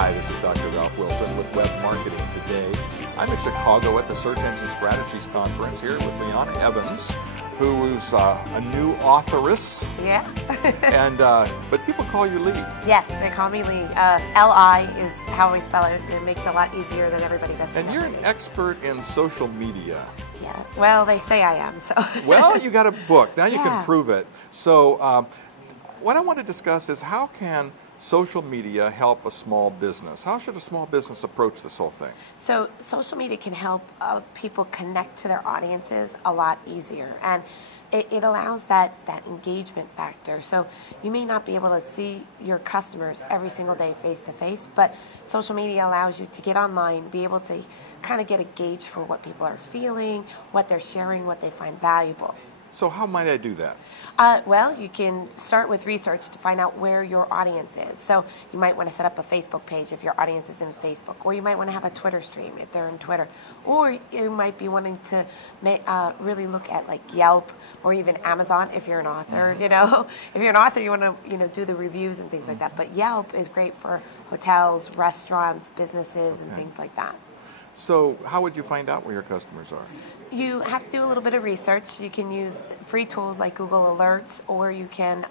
Hi, this is Dr. Ralph Wilson with Web Marketing Today. I'm in Chicago at the Search Engine Strategies Conference here with Liana Evans, who's a new authoress. Yeah. But people call you Lee. Yes, they call me Lee. L-I is how we spell it. It makes it a lot easier than everybody does. And you're an expert in social media. Yeah. Well, they say I am, so. Well, you got a book. Now you Yeah. can prove it. So what I want to discuss is how can social media help a small business? How should a small business approach this whole thing? So social media can help people connect to their audiences a lot easier. And it allows that engagement factor. So you may not be able to see your customers every single day face to face, but social media allows you to get online, be able to kind of get a gauge for what people are feeling, what they're sharing, what they find valuable. So how might I do that? Well, you can start with research to find out where your audience is. So you might want to set up a Facebook page if your audience is in Facebook, or you might want to have a Twitter stream if they're in Twitter, or you might be wanting to really look at like Yelp or even Amazon if you're an author. You know, if you're an author, you want to do the reviews and things like that. But Yelp is great for hotels, restaurants, businesses, and things like that. So how would you find out where your customers are? You have to do a little bit of research. You can use free tools like Google Alerts, or you can,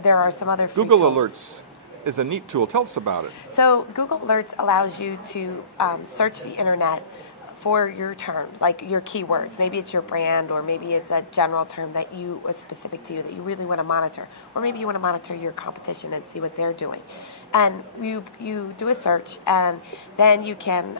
there are some other free Google tools. Alerts is a neat tool. Tell us about it. So Google Alerts allows you to search the internet for your terms, like your keywords. Maybe it's your brand, or maybe it's a general term that is specific to you that you really want to monitor. Or maybe you want to monitor your competition and see what they're doing. And you do a search, and then you can,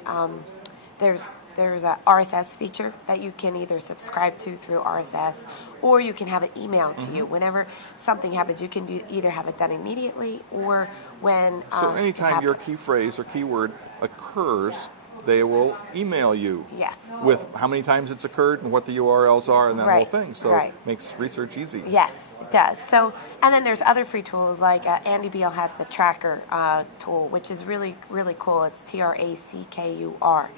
there's a RSS feature that you can either subscribe to through RSS, or you can have it emailed to you. Whenever something happens, you can either have it done immediately, or when So anytime your key phrase or keyword occurs, they will email you. Yes. With how many times it's occurred and what the URLs are and that whole Right, thing. So right. it makes research easy. Yes, it does. So, and then there's other free tools like Andy Beal has the Tracker tool, which is really, really cool. It's TRACKUR.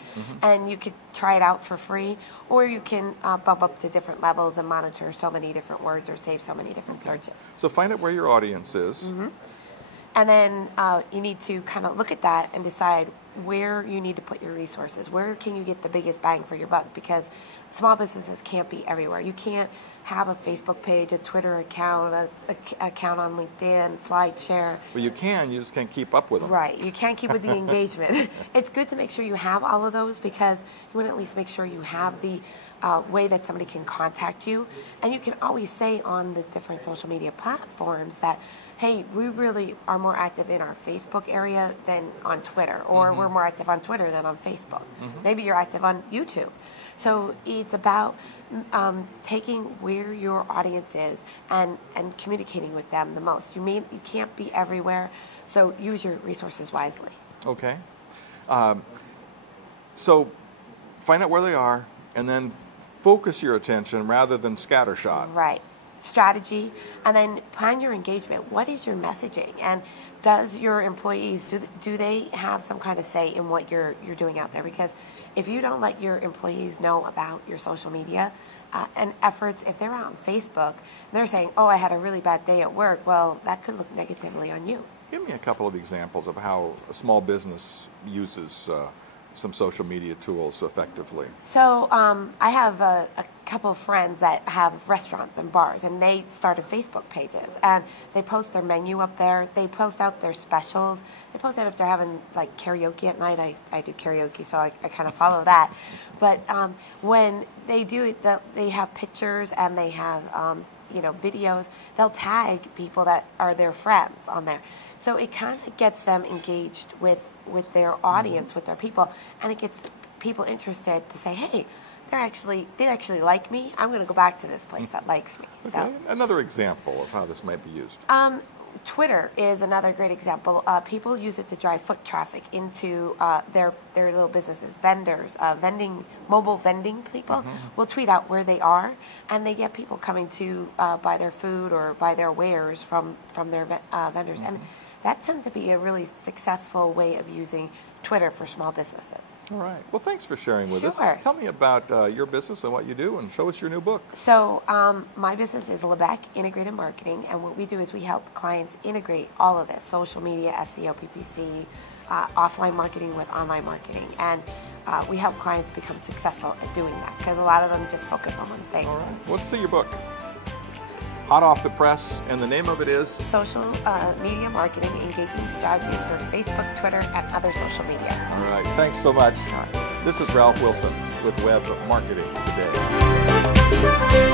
And you could try it out for free, or you can bump up to different levels and monitor so many different words or save so many different searches. So find out where your audience is. And then you need to kind of look at that and decide where you need to put your resources. Where can you get the biggest bang for your buck? Because small businesses can't be everywhere. You can't have a Facebook page, a Twitter account, a account on LinkedIn, SlideShare. Well, you just can't keep up with them. Right, you can't keep with the engagement. It's good to make sure you have all of those, because you want to at least make sure you have the way that somebody can contact you. And you can always say on the different social media platforms that, hey, we really are more active in our Facebook area than on Twitter, or we're more active on Twitter than on Facebook. Maybe you're active on YouTube. So it's about taking where your audience is and communicating with them the most. You can't be everywhere, so use your resources wisely. Okay. So find out where they are and then focus your attention rather than scattershot. Right. Strategy, and then plan your engagement. What is your messaging, and does your employees, do they have some kind of say in what you're doing out there? Because if you don't let your employees know about your social media and efforts, if they're on Facebook and they're saying, oh, I had a really bad day at work, well, that could look negatively on you. Give me a couple of examples of how a small business uses some social media tools effectively. So I have a couple of friends that have restaurants and bars, and they started Facebook pages, and they post their menu up there. They post out their specials. They post out if they're having like karaoke at night. I do karaoke, so I kind of follow that. But when they do it, they have pictures and they have videos. They'll tag people that are their friends on there. So it kind of gets them engaged with their audience, with their people, and it gets people interested to say, hey, they actually like me. I'm going to go back to this place that likes me. Okay. So Another example of how this might be used. Twitter is another great example. People use it to drive foot traffic into their little businesses. Vendors, mobile vending people will tweet out where they are, and they get people coming to buy their food or buy their wares from their vendors. And that tends to be a really successful way of using Twitter for small businesses. All right. Well, thanks for sharing with us. Sure. Tell me about your business and what you do, and show us your new book. So my business is Lebec Integrated Marketing, and what we do is we help clients integrate all of this: social media, SEO, PPC, offline marketing with online marketing. And we help clients become successful at doing that because a lot of them just focus on one thing. All right. Let's see your book. Hot off the press, and the name of it is? Social Media Marketing, Engaging Strategies for Facebook, Twitter, and other social media. All right. Thanks so much. This is Ralph Wilson with Web Marketing Today.